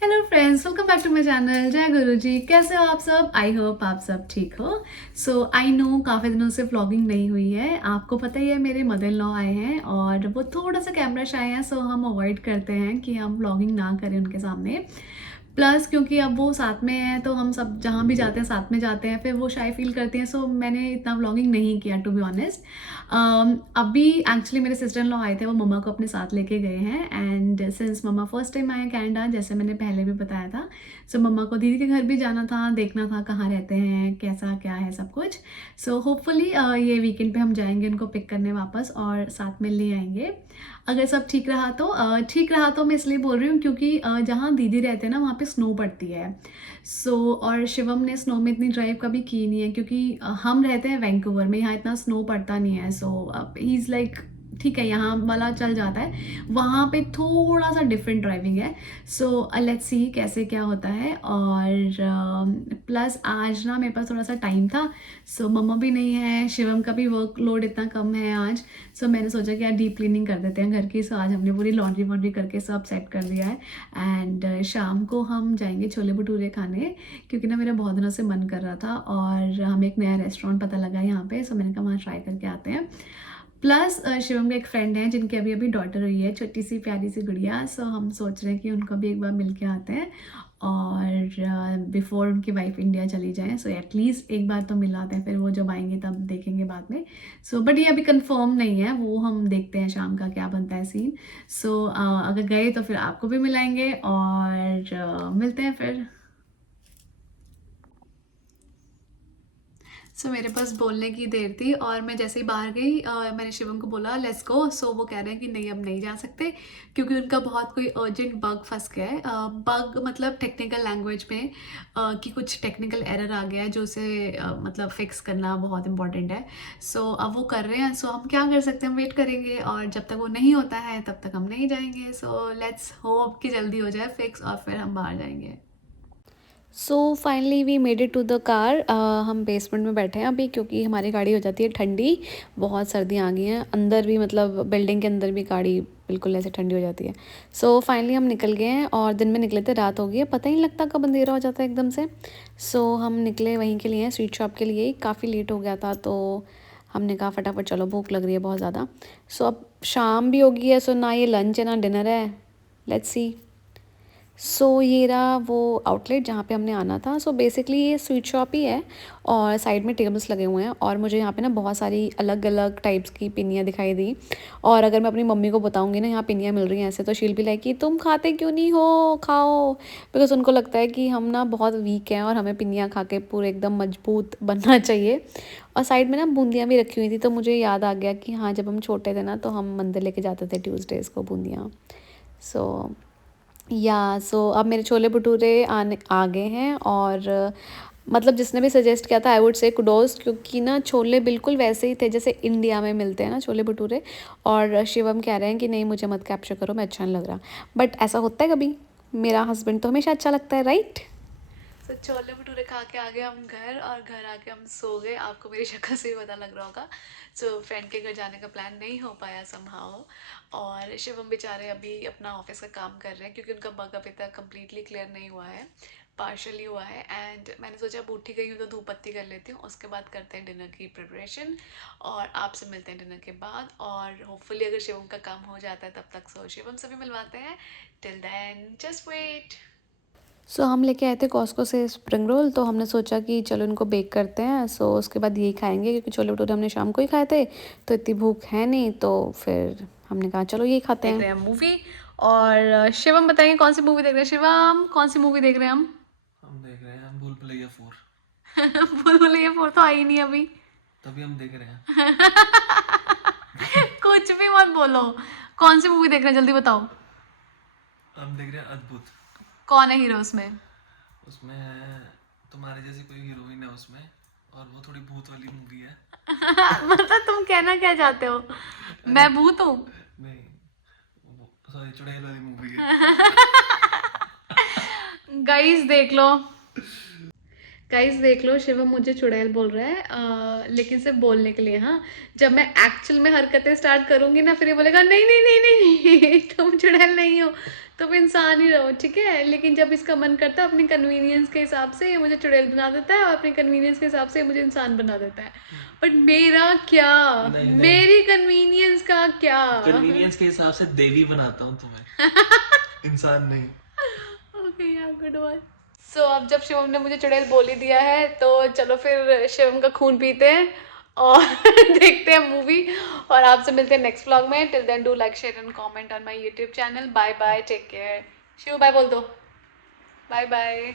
Hello friends, welcome back to my channel. जय गुरु जी। कैसे हो आप सब? आई होप आप सब ठीक हो। सो आई नो काफ़ी दिनों से व्लॉगिंग नहीं हुई है। आपको पता ही है मेरे मदर इन लॉ आए हैं और वो थोड़ा सा कैमरा शाय हैं, सो हम अवॉइड करते हैं कि हम व्लॉगिंग ना करें उनके सामने। प्लस क्योंकि अब वो साथ में हैं तो हम सब जहाँ भी जाते हैं साथ में जाते हैं, फिर वो शाय फील करती हैं, सो मैंने इतना व्लॉगिंग नहीं किया टू बी ऑनेस्ट। अभी एक्चुअली मेरे सिस्टर इन लॉ आए थे, वो मम्मा को अपने साथ लेके गए हैं and since mumma first time आए हैं कनाडा, जैसे मैंने पहले भी बताया था, सो मम्मा को दीदी के घर भी जाना था, देखना था कहाँ रहते हैं, कैसा क्या है सब कुछ। सो होपफुली ये वीकेंड पे हम जाएंगे उनको पिक करने वापस और साथ में ले आएंगे। अगर सब ठीक रहा तो ठीक रहा तो मैं इसलिए बोल रही हूँ क्योंकि जहाँ दीदी रहते हैं ना वहाँ पे स्नो पड़ती है। और शिवम ने स्नो में इतनी ड्राइव कभी की नहीं है क्योंकि हम रहते हैं वैंकूवर में, यहाँ इतना स्नो पड़ता नहीं है। ही इज़ लाइक ठीक है, यहाँ वाला चल जाता है, वहाँ पे थोड़ा सा डिफरेंट ड्राइविंग है। लेट्स सी कैसे क्या होता है। और प्लस आज ना मेरे पास थोड़ा सा टाइम था, मम्मा भी नहीं है, शिवम का भी वर्कलोड इतना कम है आज। मैंने सोचा कि यार डीप क्लीनिंग कर देते हैं घर की। आज हमने पूरी लॉन्ड्री वॉन्ड्री करके सब सेट कर दिया है एंड शाम को हम जाएंगे छोले भटूरे खाने, क्योंकि ना मेरा बहुत दिनों से मन कर रहा था और हमें एक नया रेस्टोरेंट पता लगा यहाँ पे, मैंने कहा वहाँ ट्राई करके आते हैं। प्लस शिवम के एक फ्रेंड है जिनकी अभी अभी डॉटर हुई है, छोटी सी प्यारी सी गुड़िया, हम सोच रहे हैं कि उनको भी एक बार मिल के आते हैं और बिफोर उनकी वाइफ इंडिया चली जाए। एटलीस्ट एक बार तो मिल आते हैं, फिर वो जब आएंगे तब देखेंगे बाद में। बट ये अभी कंफर्म नहीं है, वो हम देखते हैं शाम का क्या बनता है सीन। अगर गए तो फिर आपको भी मिलाएंगे और मिलते हैं फिर। मेरे पास बोलने की देर थी और मैं जैसे ही बाहर गई मैंने शिवम को बोला लेट्स गो। वो कह रहे हैं कि नहीं अब नहीं जा सकते क्योंकि उनका बहुत कोई अर्जेंट बग फंस गया है। बग मतलब टेक्निकल लैंग्वेज में कि कुछ टेक्निकल एरर आ गया है जो उसे मतलब फिक्स करना बहुत इंपॉर्टेंट है। अब वो कर रहे हैं, हम क्या कर सकते हैं, हम वेट करेंगे और जब तक वो नहीं होता है तब तक हम नहीं जाएंगे। लेट्स होप कि जल्दी हो जाए फिक्स और फिर हम बाहर जाएंगे। So finally we made it to the car. हम बेसमेंट में बैठे हैं अभी क्योंकि हमारी गाड़ी हो जाती है ठंडी, बहुत सर्दियाँ आ गई हैं, अंदर भी मतलब बिल्डिंग के अंदर भी गाड़ी बिल्कुल ऐसे ठंडी हो जाती है। फाइनली हम निकल गए हैं और दिन में निकले थे, रात हो गई है, पता ही नहीं लगता कब अंधेरा हो जाता है एकदम से। हम निकले वहीं के लिए, स्वीट शॉप के लिए, काफ़ी लेट हो गया था तो हमने कहा फटाफट चलो, भूख लग रही है बहुत ज़्यादा। अब शाम भी हो गई है, ना ये लंच है ना डिनर है, लेट्स सी। ये रहा वो आउटलेट जहाँ पे हमने आना था। बेसिकली ये स्वीट शॉप ही है और साइड में टेबल्स लगे हुए हैं और मुझे यहाँ पे ना बहुत सारी अलग अलग टाइप्स की पिनियाँ दिखाई दी। और अगर मैं अपनी मम्मी को बताऊँगी ना यहाँ पिनियाँ मिल रही हैं ऐसे, तो शील भी लाइक कि तुम खाते क्यों नहीं हो, खाओ। बिकॉज उनको लगता है कि हम ना बहुत वीक हैं और हमें पिनियाँ खा के पूरे एकदम मजबूत बनना चाहिए। और साइड में ना बूंदियाँ भी रखी हुई थी, तो मुझे याद आ गया कि हाँ जब हम छोटे थे ना तो हम मंदिर लेके जाते थे ट्यूसडेज़ को बूंदियाँ। अब मेरे छोले भटूरे आने आ गए हैं और मतलब जिसने भी सजेस्ट किया था आई वुड से कुडोज, क्योंकि ना छोले बिल्कुल वैसे ही थे जैसे इंडिया में मिलते हैं ना छोले भटूरे। और शिवम कह रहे हैं कि नहीं मुझे मत कैप्चर करो, मैं अच्छा नहीं लग रहा, बट ऐसा होता है कभी, मेरा हस्बैंड तो हमेशा अच्छा लगता है, राइट। छोले भटूरे खा के आ गए हम घर और घर आके हम सो गए, आपको मेरी शक्ल से भी पता लग रहा होगा। फ्रेंड के घर जाने का प्लान नहीं हो पाया समहाउ। और शिवम बेचारे अभी अपना ऑफिस का काम कर रहे हैं क्योंकि उनका बग अभी तक कम्प्लीटली क्लियर नहीं हुआ है, पार्शली हुआ है। एंड मैंने सोचा अब उठी गई हूँ तो धूप बत्ती कर लेती हूँ, उसके बाद करते हैं डिनर की प्रिपरेशन और आपसे मिलते हैं डिनर के बाद। और होपफुली अगर शिवम का काम हो जाता है तब तक शिवम से भी मिलवाते हैं। Till then just wait. हम लेके आए थे कॉस्को से स्प्रिंग रोल, तो हमने सोचा कि चलो इनको बेक करते हैं। उसके बाद यही खाएंगे क्योंकि छोले भटूरे हमने शाम को ही खाए थे तो इतनी भूख है नहीं, तो फिर हमने कहा चलो यही खाते हैं। देख रहे हैं मूवी और शिवम बताएंगे कौन सी मूवी देख रहे हैं। शिवम कौन सी मूवी देख रहे हैं? हम देख रहे हैं भूल भुलैया 4। भूल भुलैया 4 तो आई नहीं अभी, तभी हम देख रहे हैं। कुछ भी मत बोलो, कौन सी मूवी देख रहे हैं जल्दी बताओ। हम देख रहे हैं अद्भुत। कौन है हीरो उसमें? उसमें है तुम्हारे जैसी कोई हीरोइन है उसमें, और वो थोड़ी भूत वाली मूवी है। मतलब तुम कहना क्या चाहते हो, मैं भूत हूँ? नहीं, सॉरी, चुड़ैल वाली मूवी है। गाइस देख लो। गाइस देख लो, शिवम मुझे चुड़ैल बोल रहा है, लेकिन सिर्फ बोलने के लिए। हाँ, जब मैं एक्चुअल में हरकतें स्टार्ट करूंगी ना, फिर ये बोलेगा नहीं नहीं नहीं नहीं नहीं तुम चुड़ैल नहीं हो, तुम इंसान ही रहो, ठीक है। लेकिन जब इसका मन करता है अपनी कन्वीनियंस के हिसाब से ये मुझे चुड़ैल बना देता है, और अपनी कन्वीनियंस के हिसाब से ये मुझे इंसान बना देता है। बट मेरा क्या, नहीं नहीं, मेरी कन्वीनियंस का क्या। कन्वीनियंस के हिसाब से देवी बनाता हूँ तुम्हें, इंसान नहीं। ओके यार, गुड वन। सो अब जब शिवम ने मुझे चुड़ैल बोल ही दिया है, तो चलो फिर शिवम का खून पीते हैं और देखते हैं मूवी। और आपसे मिलते हैं नेक्स्ट व्लॉग में। Till then do like share and comment on my YouTube channel. Bye bye, take care. Shiv bye बोल दो। Bye bye.